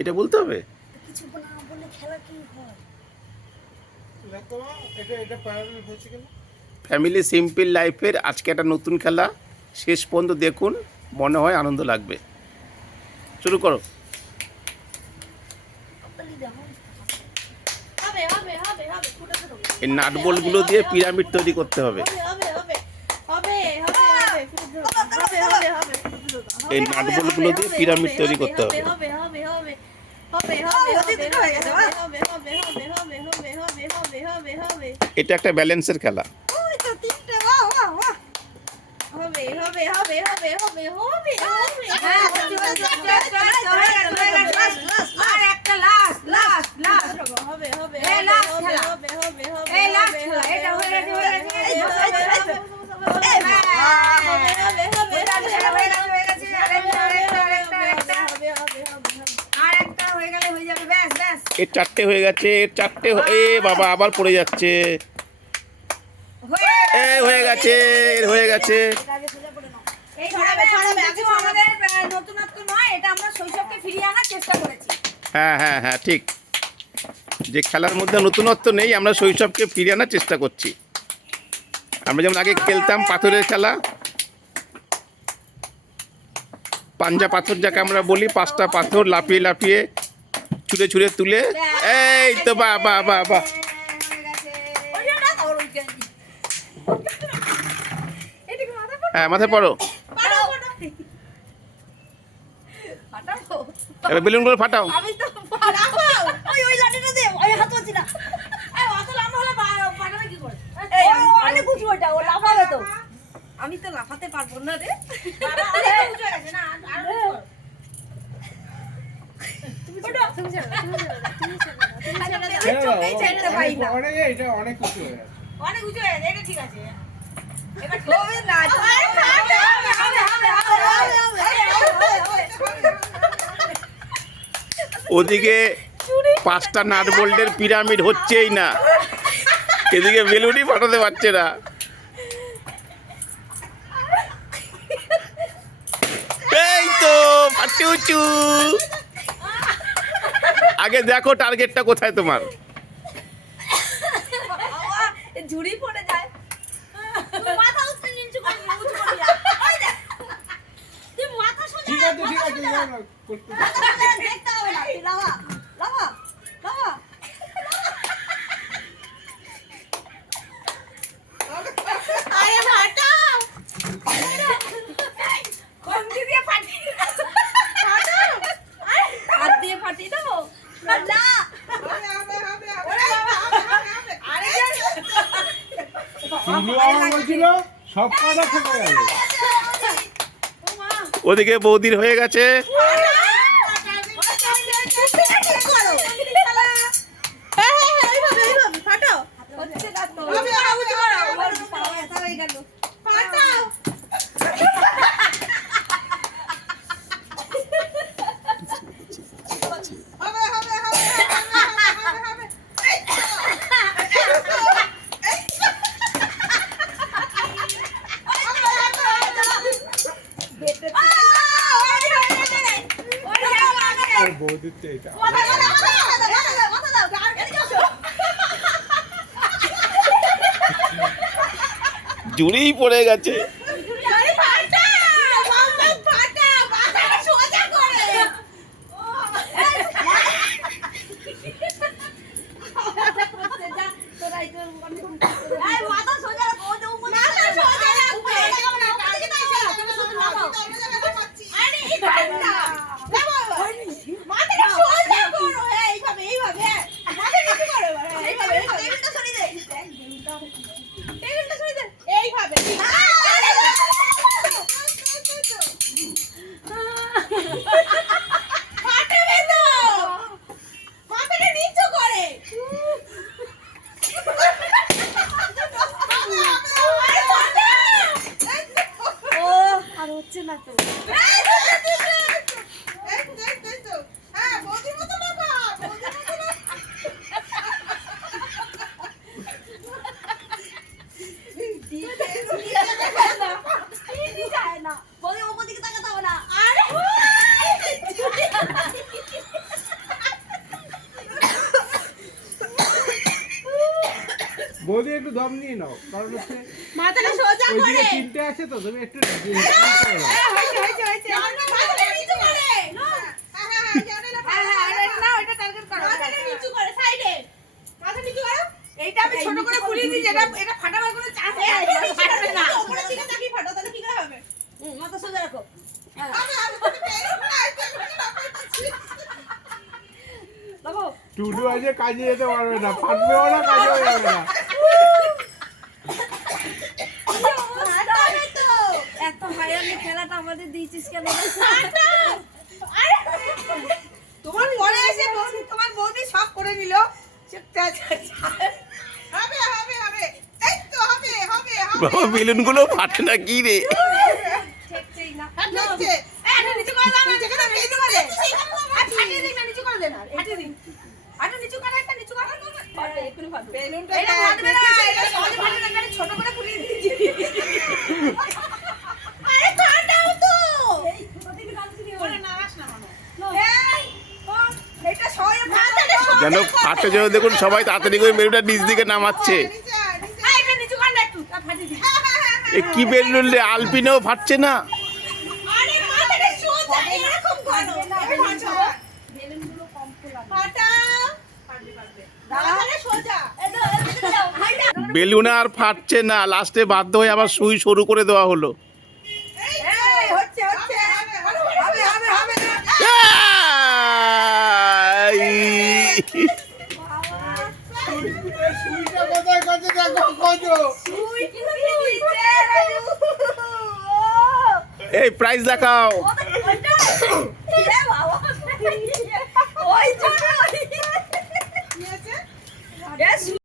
এটা বলতে হবে? কিছু না বললে খেলা কি হয়? ফ্যামিলি সিম্পল লাইফের আজকে একটা নতুন খেলা, শেষ পর্যন্ত দেখুন, মনে হয় আনন্দ লাগবে। শুরু করো। হবে হবে হবে হবে ফুটা ফুটা এই নাট বল্টুগুলো দিয়ে পিরামিড তৈরি করতে হবে। হবে হবে হবে হবে হবে হবে হবে হবে এই নাট বল্টুগুলো দিয়ে পিরামিড তৈরি করতে হবে। হবে হবে হবে হবে হবে হবে হবে হবে হবে হবে হবে এটা একটা ব্যালেন্সের খেলা। ওই তো তিনটে বাহ বাহ বাহ হবে হবে হবে হবে হবে হবে হ্যাঁ আর একটা লাস্ট লাস্ট লাস্ট হবে হবে এই লাস্ট খেলা হবে হবে হবে এই লাস্ট খেলা এটা হয়ে গেছে এর চারটে হয়ে গেছে, এর চারটে এ বাবা আবার পড়ে যাচ্ছে। এ হয়ে গেছে, এর হয়ে গেছে। হ্যাঁ হ্যাঁ হ্যাঁ ঠিক, যে খেলার মধ্যে নতুনত্ব নেই, আমরা শৈশবকে ফিরিয়ে আনার চেষ্টা করছি। আমরা যেমন আগে খেলতাম পাথরের খেলা, পাঞ্জা পাথর যাকে আমরা বলি, 5টা পাথর লাফিয়ে লাফিয়ে ছুঁড়ে ছুঁড়ে তুলে, এই তো বাহ বাহ বাহ বাহ। হ্যাঁ মাথায় পড়ো, এবার বেলুনগুলো ফাটাও। আমি তো লাফাতে পারবো না রে। অনেক উঁচু হয়ে গেছে, এটা ঠিক আছে। ওদিকে 5টা নাট বোল্টের পিরামিড হচ্ছেই না, এদিকে বেলুনই ফাটাতে পারছে না। এই তো পাচ্ছি উঁচু। আগে দেখো টার্গেটটা কোথায় তোমার। ঝুড়ি পড়ে যায়। মাথা উঁচু নিচু করে উঁচু করে তুই মাথা সোজা ঠিক আছে দেখতে হবে না। লাভা লাভা লাভা আরে ফাটাও কঙ্গি দিয়ে ফাটিয়ে ফাটাও হাত দিয়ে ফাটিয়ে দাও না সব কথা থেকে যাবে। ওদিকে বৌদির হয়ে গেছে। জুড়েই পড়ে গেছে। এইভাবে বৌদি একটু দম নিয়ে নাও, কারণ হচ্ছে মাথাটা সোজা ওইদিকে করে। 3টে আছে তো, তুমি একটু হয়েছে। মাথাটা নিচু করে। এটা নাও, এটা টার্গেট করো। মাথাটা নিচু করে, সাইডে। মাথা নিচু করো। এইটা আমি ছোট করে ফুলিয়ে দিই, এটা ফাটাবার কোনো চান্স নেই। ফাটবে না। উপরের দিকে তাকিয়ে ফাটো, তাহলে কি করে হবে? মাথা সোজা রাখো। বাবু, টুডু আজকে কাজে যেতে পারবে না, ফাটবেও না, কাজেও যাবে না। এত হাইরানি খেলাটা আমাদের দিয়েছিস কেন? তোমার পরে এসে তোমার বৌদি সব করে নিল। হবে হবে হবে, এই তো হবে হবে হবে। বাবা বেলুন গুলো ফাটে না কি রে? ঠেকছেই না। ঠেকছে। এটা নিচু করে দাও না, যেখানে নিচু করে দে। ফাটিয়ে দিই না, নিচু করে দে না। ফাটিয়ে দিই। আটা নিচু করে, একটা নিচু করে। ফাটবে, এক্ষুনি ফাটবে। বেলুনটা এটা ফাটবে না, এটা সহজে ফাটবে না, এটা ছোট করে ফুলিয়ে দিয়েছি। আরে ঠান্ডাও তো। এই ওদিকে গাল দিয়ে ওরে নারাস না মানো। এই ও এটা সহজে মাথাটা সহজে যেন ফাটে যেন দেখুন সবাই তাড়াতাড়ি করে বেলুনটা নিচ দিকে নামাচ্ছে। এটা নিচু কর না একটু, তা ফাটিয়ে দিই। এ কি বেলুন রে, আলপিনেও ফাটছে না। আরে মাথাটা সোজা এরকম করো। বেলুনগুলো কম ফোলা। ফাটাও। ফাটবে ফাটবে। মাথাটা সোজা। এটা দাও। হাইটা। বেলুন আর ফাটছে না, লাস্টে বাধ্য হয়ে আবার সুই সরু করে দেওয়া হলো। এই হচ্ছে হচ্ছে। হবে হবে হবে। সুইটা কোথায় করছে দেখো, খোঁজো। তুই কি দিতে রাজু? এই প্রাইজ দেখাও। ওটা এ বাবা। ওই জন্য। কি আছে?